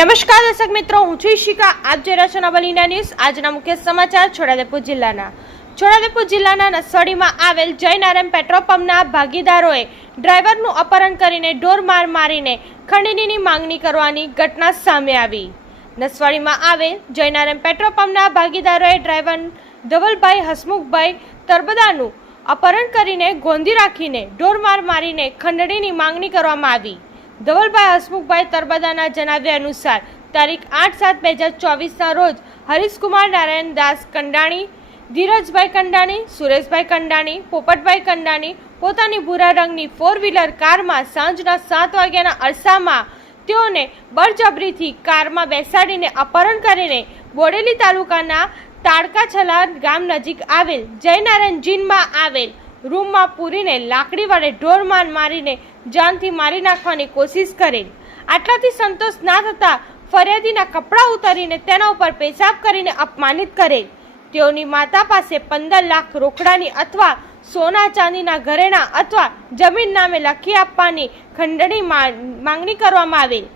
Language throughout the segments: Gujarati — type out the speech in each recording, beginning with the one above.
નમસ્કાર દર્શક મિત્રો, હું છું ઈશિકા. આપ જોઈ રહ્યા છો નવલ ઇન્ડિયા ન્યૂઝ. આજના મુખ્ય સમાચાર. છોટાઉદેપુર જિલ્લાના નસવાડીમાં આવેલ જયનારાયણ પેટ્રોલ પંપના ભાગીદારોએ ડ્રાઈવરનું અપહરણ કરીને ઢોરમાર મારીને ખંડણીની માંગણી કરવાની ઘટના સામે આવી. નસવાડીમાં આવેલ જયનારાયણ પેટ્રોલ પંપના ભાગીદારોએ ડ્રાઈવર ધવલભાઈ હસમુખભાઈ તરબદાનું અપહરણ કરીને ગોંધી રાખીને ઢોરમાર મારીને ખંડણીની માંગણી કરવામાં આવી. ધવલભાઈ હસમુખભાઈ તરબદાના જણાવ્યા અનુસાર તારીખ 8/7/2024ના રોજ હરીશકુમાર નારાયણ દાસ કંડાણી, ધીરજભાઈ કંડાણી, સુરેશભાઈ કંડાણી, પોપટભાઈ કંડાણી પોતાની ભૂરા રંગની 4વ્હીલર કારમાં સાંજના 7 વાગ્યાના અરસામાં તેઓને બળજબરીથી કારમાં બેસાડીને અપહરણ કરીને બોડેલી તાલુકાના તાડકાછલા ગામ નજીક આવેલ જયનારાયણ જીનમાં આવેલ રૂમમાં પૂરીને લાકડી વડે ઢોરમાર મારીને જાનથી મારી નાખવાની કોશિશ કરેલ. આટલાથી સંતોષ ના થતા ફરિયાદીના કપડાં ઉતારીને તેના ઉપર પેશાબ કરીને અપમાનિત કરેલ. તેઓની માતા પાસે 15 લાખ રોકડાની અથવા સોના ચાંદીના ઘરેણા અથવા જમીન નામે લખી આપવાની ખંડણી માંગણી કરવામાં આવેલ.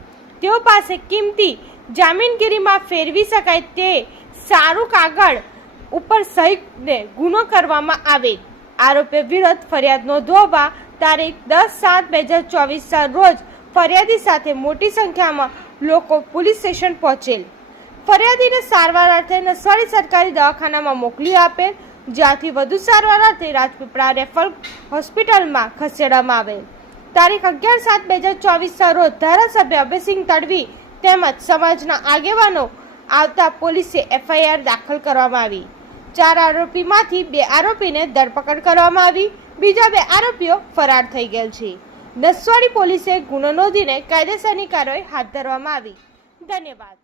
તેઓ પાસે કિંમતી જામીનગીરીમાં ફેરવી શકાય તે સારું કાગળ ઉપર સહીને ગુનો કરવામાં આવેલ. આરોપી વિરુદ્ધ ફરિયાદ નોંધવા તારીખ 10/7/2024ના રોજ ફરિયાદી સાથે મોટી સંખ્યામાં લોકો પોલીસ સ્ટેશન પહોંચેલ. ફરિયાદીને સારવાર અર્થે નસવાડી સરકારી દવાખાનામાં મોકલી આપેલ, જ્યાંથી વધુ સારવાર અર્થે રાજપીપળા રેફરલ હોસ્પિટલમાં ખસેડવામાં આવેલ. તારીખ 11/7/2024ના રોજ ધારાસભ્ય અભયસિંહ તડવી તેમજ સમાજના આગેવાનો આવતા પોલીસે FIR દાખલ કરવામાં આવી. 4 આરોપીમાંથી 2 આરોપીને ધરપકડ કરવામાં આવી. બીજા 2 આરોપીઓ ફરાર થઈ ગયેલ છે. નસવાડી પોલીસે ગુનો નોંધીને કાયદેસરની કાર્યવાહી હાથ ધરવામાં આવી. ધન્યવાદ.